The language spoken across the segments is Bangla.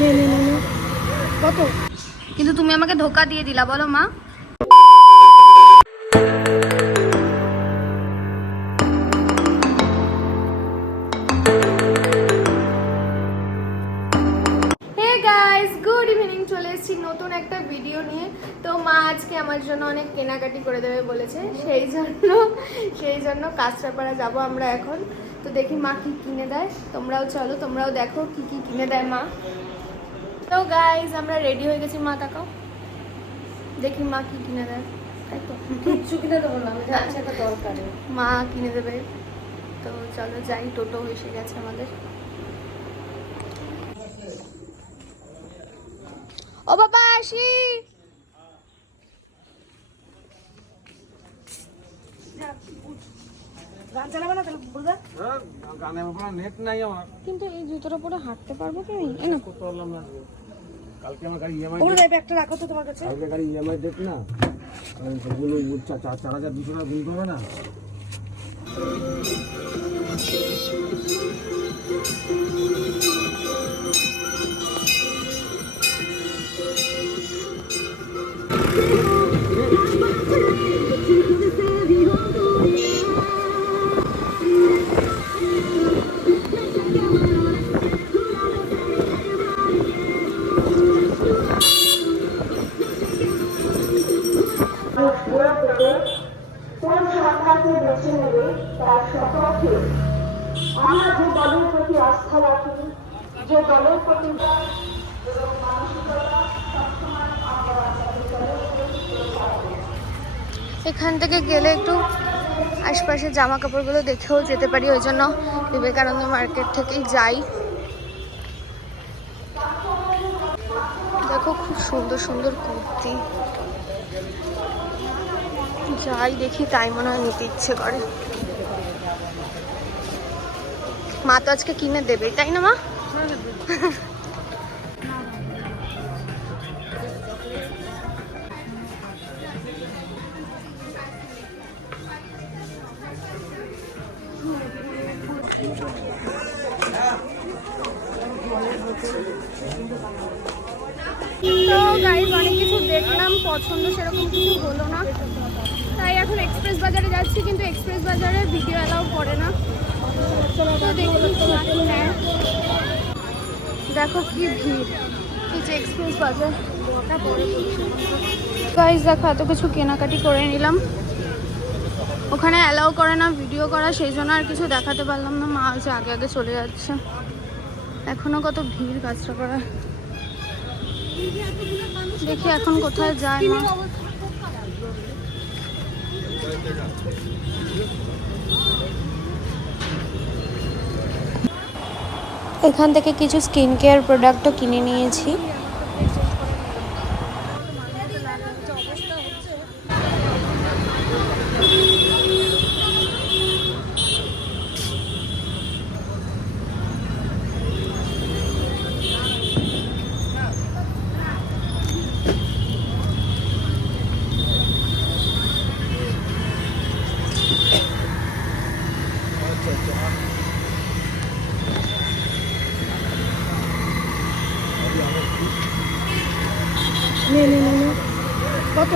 নে নে নে নে। কত? কিন্তু তুমি আমাকে ধোকা দিয়ে দিলা, বলো মা। Hey guys, good evening. চলে এসেছি নতুন একটা ভিডিও নিয়ে। তো মা আজকে আমার জন্য অনেক কেনাকাটি করে দেবে বলেছে, সেই জন্য কাঁচরাপাড়া যাব আমরা এখন। তো দেখি মা কি কিনে দেয়। তোমরাও চলো, তোমরাও দেখো কি কি কিনে দেয় মা। তো গাইস, আমরা রেডি হয়ে গেছি। মা তাকাও, দেখি মা কি কিনে দেয়। তাই তো, কিচ্ছু কিনে দেবো না, আমি যাচ্ছি একটা দরকারে। মা কিনে দেবে। তো চলো যাই, টোটো এসে গেছে আমাদের। ও বাবা আসি। গান চালাবে না তাহলে বলবে? গানের উপরে নেট নাই আমার। কিন্তু এই জুতোটা পরে হাঁটতে পারবো কি আমি? না করতে পারলাম না। কালকে আমার গাড়ি ইএমআই ওগুলো দেবে, একটা রাখো তো তোমার কাছে। কালকে গাড়ি ইএমআই ডেট না, ওগুলো 4,200 টাকা গুনতে হবে না। কোন সরকারকে বেছে নেবে তার সপক্ষে আমরা যে দলের প্রতি আস্থা রাখি, যে দলের প্রতি এবং মানসিকতা সবসময় আমরা এখান থেকে গেলে একটু আশপাশের জামা কাপড়গুলো দেখেও যেতে পারি, ওই জন্য বিবেকানন্দ মার্কেট থেকেই যাই। দেখো খুব সুন্দর সুন্দর কুর্তি, যাই দেখি তাই মনে হয় নিতে ইচ্ছে করে। মা তো আজকে কিনে দেবে, তাই না মা? তো গাইজ, অনেক কিছু দেখলাম, পছন্দ সেরকম কিছু হলো না, তাই এখন এক্সপ্রেস বাজারে যাচ্ছি। কিন্তু এক্সপ্রেস বাজারে ভিডিও অ্যালাউ করে না। তো দেখি নেয়। দেখো কি ভিড়, এই যে এক্সপ্রেস বাজার। গাইজ দেখো, এত কিছু কেনাকাটি করে নিলাম, ওখানে অ্যালাউ করে না ভিডিও করা, সেই জন্য আর কিছু দেখাতে পারলাম না। মা যে আগে আগে চলে যাচ্ছে। এখনো কত ভিড় কাঁচরাপাড়ায়। দেখি এখন কোথায় যায় মা। এখান থেকে কিছু স্কিন কেয়ার প্রোডাক্টও কিনে নিয়েছি। নে নে নে নে। কত?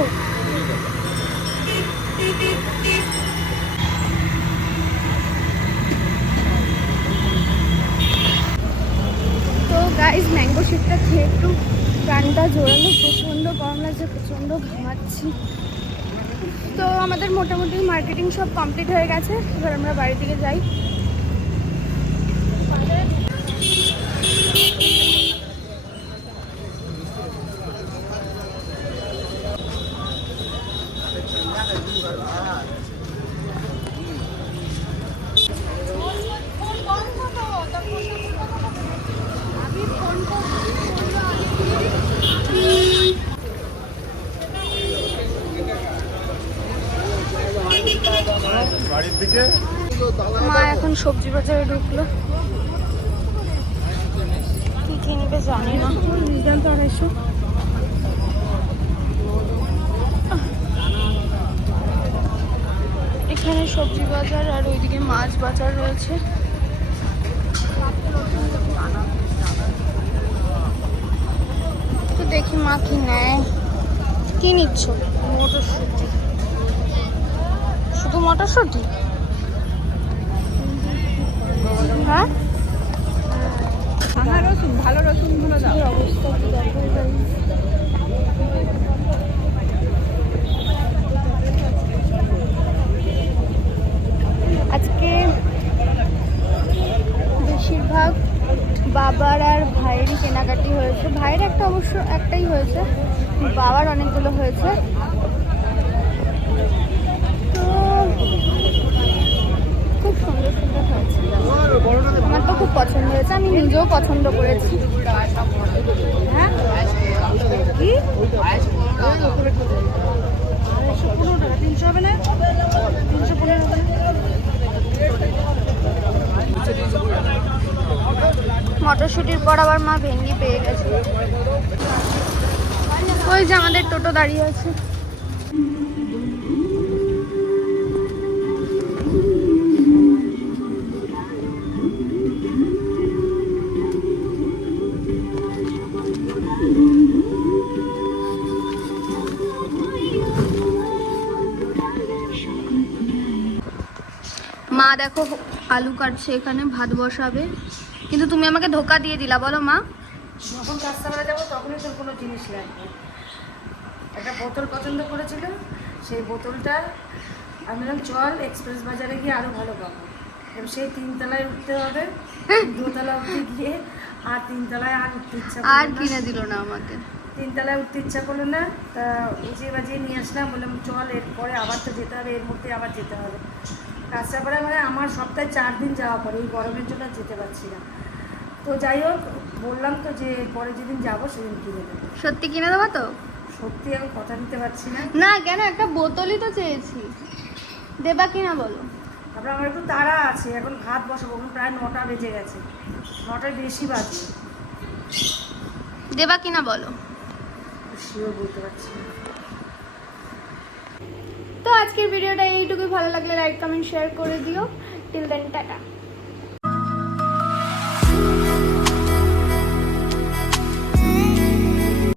তো গাইজ, ম্যাঙ্গো শেকটা খেয়ে একটু প্রাণটা জোরালো, প্রচণ্ড গরম লাগছে, প্রচণ্ড ঘামাচ্ছি। তো আমাদের মোটামুটি মার্কেটিং সব কমপ্লিট হয়ে গেছে, এবার আমরা বাড়ি থেকে যাই। বাড়ির দিকে মা এখন সবজি বাজারে ঢুকলো, কি কিনবে জানি না। রিজাল্ট 250। এখানে সবজি বাজার আর ওইদিকে মাছ বাজার রয়েছে। মা কি নেয়। কি নিচ্ছ? মটরশুঁটি। শুধু মটরশুঁটি? হ্যাঁ, ভাঙা রসুন, ভালো রসুনগুলো দাও। অবস্থা কি দেখো guys। আজকে বেশিরভাগ বাবার আর ভাইয়েরই কেনাকাটি হয়েছে। ভাইয়ের একটা অবশ্য একটাই হয়েছে, বাবার অনেকগুলো হয়েছে। তো খুব সুন্দর সুন্দর হয়েছে, আমার তো খুব পছন্দ হয়েছে, আমি নিজেও পছন্দ করেছি। হ্যাঁ কি 215 টাকা, 300 হবে না? 315 হবে না? মটরশুঁটির পর আবার মা ভেন্ডি পেয়ে গেছে। ওই যে আমাদের টোটো দাঁড়িয়ে আছে। মা দেখো আলু কাটছে, এখানে ভাত বসাবে। কিন্তু তুমি আমাকে ধোকা দিয়ে দিলা, বলো মা। যখন কাস্টমারে যাবো তখনই তোর কোনো জিনিস লাগবে। একটা বোতল পছন্দ করেছিল, সেই বোতলটা আমি বললাম চল এক্সপ্রেস বাজারে গিয়ে আরও ভালো পাবো। এবার সেই 3 তলায় উঠতে হবে, 2 তলা উঠতে গিয়ে আর 3 তলায় আর উঠতে ইচ্ছা আর করলো না। কিনে দিল না আমাকে। 3 তলায় উঠতে ইচ্ছা করলো না, তা উঁচিয়ে বাজিয়ে নিয়ে আসলাম। বললাম চল এরপরে আবার তো যেতে হবে, এর মধ্যে আবার যেতে হবে। কাঁচরাপাড়া মানে আমার সপ্তাহে 4 দিন যাওয়া পড়ে, এই গরমের জন্য আর যেতে পারছি না। তো যাই হোক, বললাম তো যে পরে যেদিন যাবো সেদিন কিনে দেবো। সত্যি কিনে দেবো তো? সত্যি আমি কথা দিতে পারছি না। না কেন, একটা বোতলই তো চেয়েছি, দেবা কিনা বলো। তারপরে আমার একটু তাড়া আছে, এখন ভাত বসাবো, এখন প্রায় 9টা বেজে গেছে, 9টার বেশি বাজে। দেবা কিনা বলো। শিওর বলতে পারছি না। তো আজকের ভিডিওটা এইটুকুই, ভালো লাগলে লাইক কমেন্ট শেয়ার করে দিও। Till then tata.